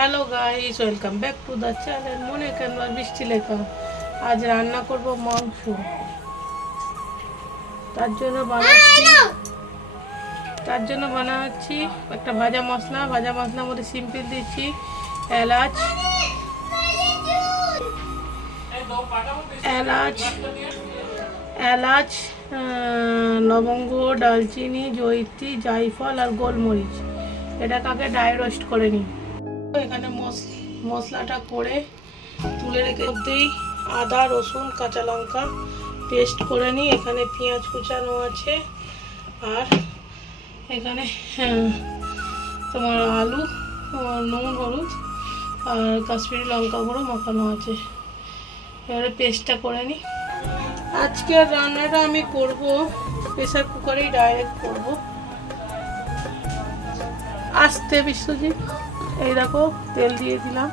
Hello guys, welcome back to the channel মনে কেন বৃষ্টি লেখা। আজ রান্না করব মাংস। তার জন্য বানাচ্ছি একটা ভাজা মশলার মধ্যে সিম্পল দিচ্ছি এলাচ এলাচ এলাচ লবঙ্গ, ডালচিনি, জয়িত্রী, জায়ফল আর গোলমরিচ। এটাকে আগে ড্রাই রোস্ট করে নিই। এখানে মশলাটা করে তুলে রেখে দিই। আদা, রসুন, কাঁচা লঙ্কা পেস্ট করে নিই। এখানে পেঁয়াজ কুচানো আছে, আর এখানে তোমার আলু, নুন, হলুদ আর কাশ্মীরি লঙ্কা গুঁড়ো মাখানো আছে। এবারে পেস্টটা করে নিই। আজকের রান্নাটা আমি করব প্রেসার কুকারেই ডাইরেক্ট করব। আস্তে বিশ্বজিৎ, এই দেখো তেল দিয়ে দিলাম।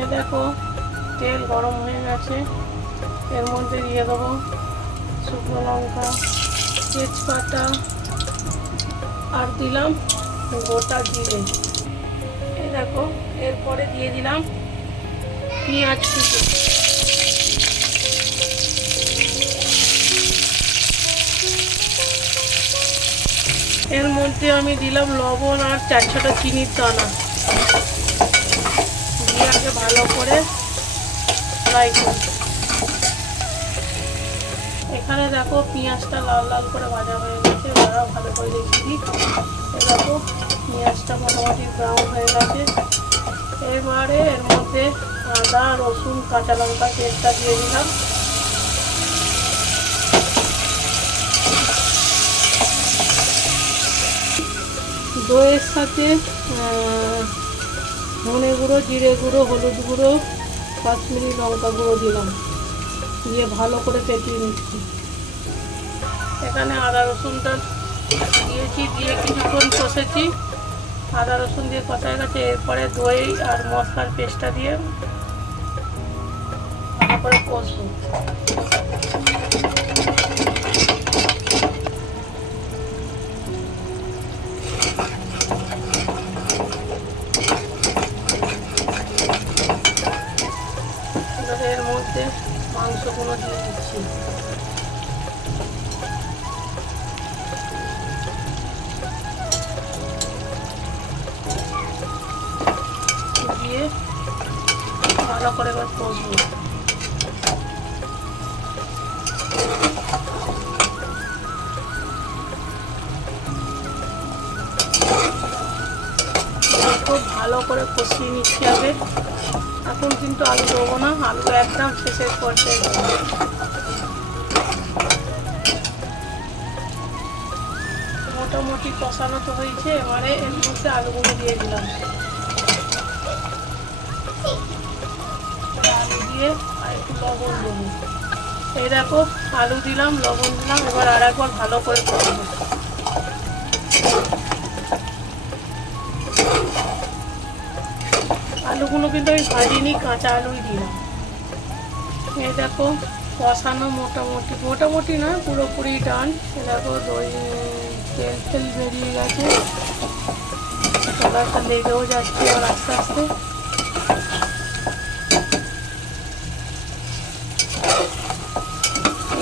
এই দেখো তেল গরম হয়ে গেছে। এর মধ্যে দিয়ে দেবো শুকনো লঙ্কা, তেজপাতা আর দিলাম গোটা জিরে। এই দেখো এরপরে দিয়ে দিলাম পেঁয়াজ কুচি। এর মধ্যে আমি দিলাম লবণ আর 4-6টা চিনির দানা দিয়ে আগে ভালো করে ফ্রাই করি। এখানে দেখো পেঁয়াজটা লাল লাল করে ভাজা হয়ে গেছে। এবার ভালো করে দেখিয়ে দিই। দেখো পেঁয়াজটা মোটামুটি ব্রাউন হয়ে গেছে। এবারে এর মধ্যে আদা, রসুন, কাঁচা লঙ্কা পেস্টটা দিয়ে দিলাম। দইয়ের সাথে ধনে গুঁড়ো, জিরে গুঁড়ো, হলুদ গুঁড়ো, কাশ্মীরি লঙ্কা গুঁড়ো দিলাম, দিয়ে ভালো করে ফেটিয়ে নিচ্ছি। এখানে আদা রসুনটা দিয়েছি, দিয়ে কিছুক্ষণ কষেছি। আদা রসুন দিয়ে কষা হয়ে গেছে। এরপরে দই আর মশলার পেস্টটা দিয়ে ভালো করে কষবো। এর মধ্যে মাংসগুলো দিয়ে দিচ্ছি। দিয়ে ভালো করে এবার কষবো। খুব ভালো করে কষিয়ে নিচ্ছি আগে। এখন কিন্তু আলু দেবো না, আলু একদম শেষের পর্যায়ে দেবো। মোটামুটি কষানো তো হয়েছে। এবারে এর মধ্যে আলুগুলো দিয়ে দিলাম। আলু দিয়ে আর একটু লবণ দেবো। এই দেখো আলু দিলাম, লবণ দিলাম। এবার আর একবার ভালো করে কষবো। আলুগুলো কিন্তু আমি ভাজিনি, কাঁচা আলুই দিলাম। এই দেখো কষানো মোটামুটি না পুরোপুরি ডান। এ দেখো দই তেল বেরিয়ে গেছে, কালারটা লেগেও যাচ্ছে। আর আস্তে আস্তে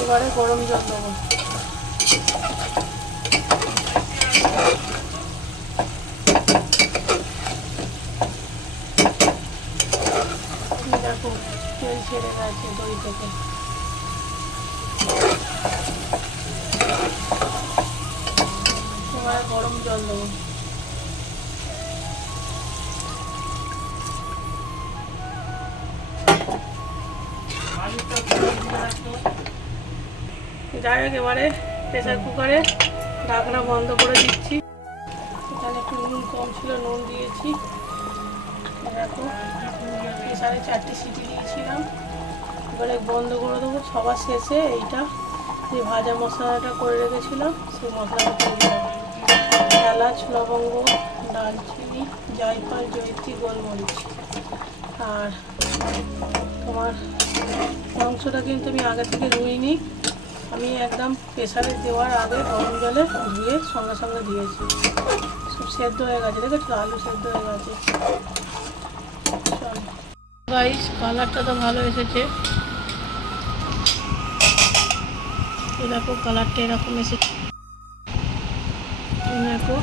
এবারে গরম জল দেবো। দেখো তেল ছেড়ে গেছে দই থেকে। এবার গরম জল দেবো। যাই হোক এবারে প্রেসার কুকারে ঢাকনা বন্ধ করে দিচ্ছি। এখানে একটু নুন কম ছিল, নুন দিয়েছি। দেখো প্রেসারে 4টে সিটি দিয়েছিলাম। এবারে বন্ধ করে দেবো। সবার শেষে এইটা যে ভাজা মশলাটা করে রেখেছিলাম সেই মশলাটা দিয়ে দেবো। এলাচ, লবঙ্গ, ডালচিনি, জায়ফল, জয়িত্রী, গোলমরিচ আর তোমার মাংসটা কিন্তু আমি আগে থেকে ধুইনি, আমি একদম প্রেসারে দেওয়ার আগে গরম জলে ধুয়ে সঙ্গে সঙ্গে দিয়েছি। সব সেদ্ধ হয়ে গেছে, দেখেছো আলু সেদ্ধ হয়ে গেছে। চলো গাইস, কালারটা তো ভালো এসেছে, এই দেখো কালারটা এরকম এসেছে। দেখো